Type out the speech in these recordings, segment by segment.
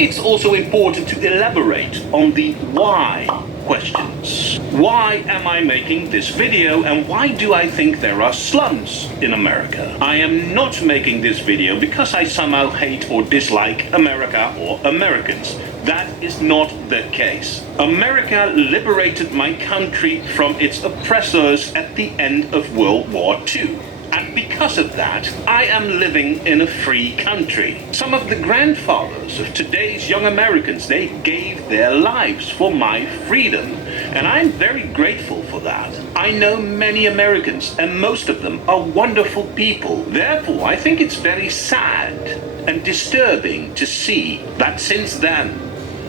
It's also important to elaborate on the why questions. Why am I making this video, and why do I think there are slums in America? I am not making this video because I somehow hate or dislike America or Americans. That is not the case. America liberated my country from its oppressors at the end of World War II. And because of that, I am living in a free country. Some of the grandfathers of today's young Americans, they gave their lives for my freedom. And I'm very grateful for that. I know many Americans, and most of them are wonderful people. Therefore, I think it's very sad and disturbing to see that since then,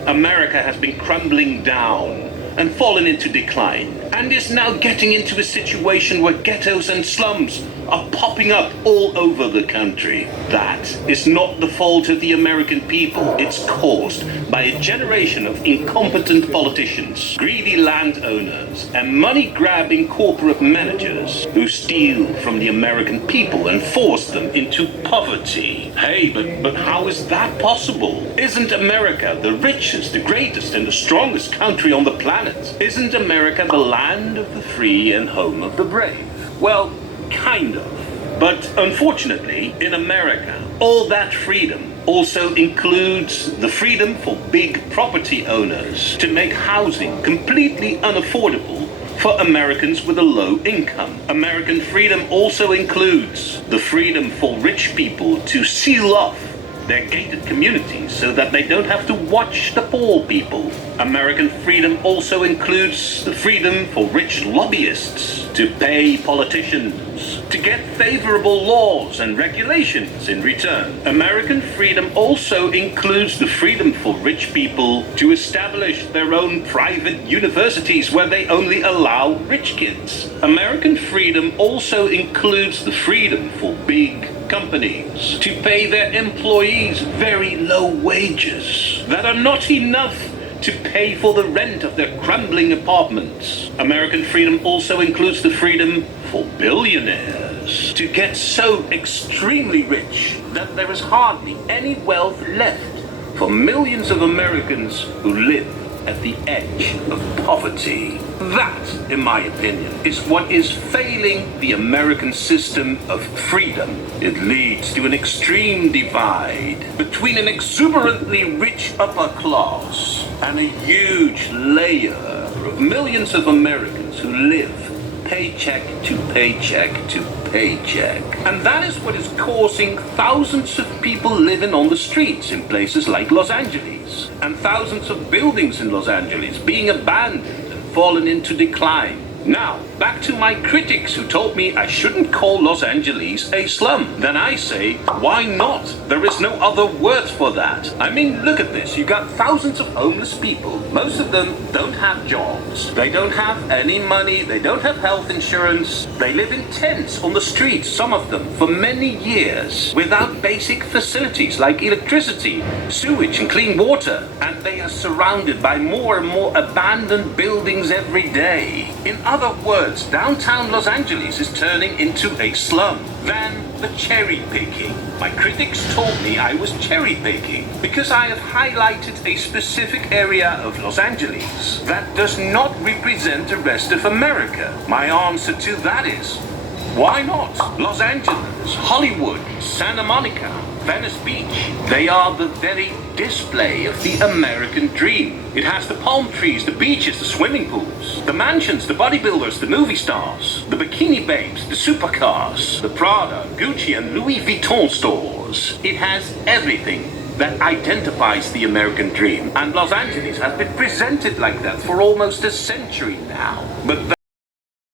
America has been crumbling down and fallen into decline, and is now getting into a situation where ghettos and slums are popping up all over the country. That is not the fault of the American people. It's caused by a generation of incompetent politicians, greedy landowners, and money-grabbing corporate managers who steal from the American people and force them into poverty. Hey, but how is that possible? Isn't America the richest, the greatest, and the strongest country on the planet? Isn't America the land of the free and home of the brave? Well, kind of. But unfortunately, in America, all that freedom also includes the freedom for big property owners to make housing completely unaffordable for Americans with a low income. American freedom also includes the freedom for rich people to seal off their gated communities so that they don't have to watch the poor people. American freedom also includes the freedom for rich lobbyists to pay politicians to get favorable laws and regulations in return. American freedom also includes the freedom for rich people to establish their own private universities where they only allow rich kids. American freedom also includes the freedom for big companies to pay their employees very low wages that are not enough to pay for the rent of their crumbling apartments. American freedom also includes the freedom for billionaires to get so extremely rich that there is hardly any wealth left for millions of Americans who live at the edge of poverty. That, in my opinion, is what is failing the American system of freedom. It leads to an extreme divide between an exuberantly rich upper class and a huge layer of millions of Americans who live paycheck to paycheck to paycheck. And that is what is causing thousands of people living on the streets in places like Los Angeles, and thousands of buildings in Los Angeles being abandoned and fallen into decline. Now, back to my critics who told me I shouldn't call Los Angeles a slum. Then I say, why not? There is no other word for that. I mean, look at this. You got thousands of homeless people. Most of them don't have jobs. They don't have any money. They don't have health insurance. They live in tents on the streets, some of them, for many years, without basic facilities like electricity, sewage, and clean water. And they are surrounded by more and more abandoned buildings every day. In other words, downtown Los Angeles is turning into a slum. Then the cherry picking. My critics told me I was cherry picking because I have highlighted a specific area of Los Angeles that does not represent the rest of America. My answer to that is, why not? Los Angeles, Hollywood, Santa Monica, Venice Beach. They are the very display of the American dream. It has the palm trees, the beaches, the swimming pools, the mansions, the bodybuilders, the movie stars, the bikini babes, the supercars, the Prada, Gucci, and Louis Vuitton stores. It has everything that identifies the American dream. And Los Angeles has been presented like that for almost a century now. But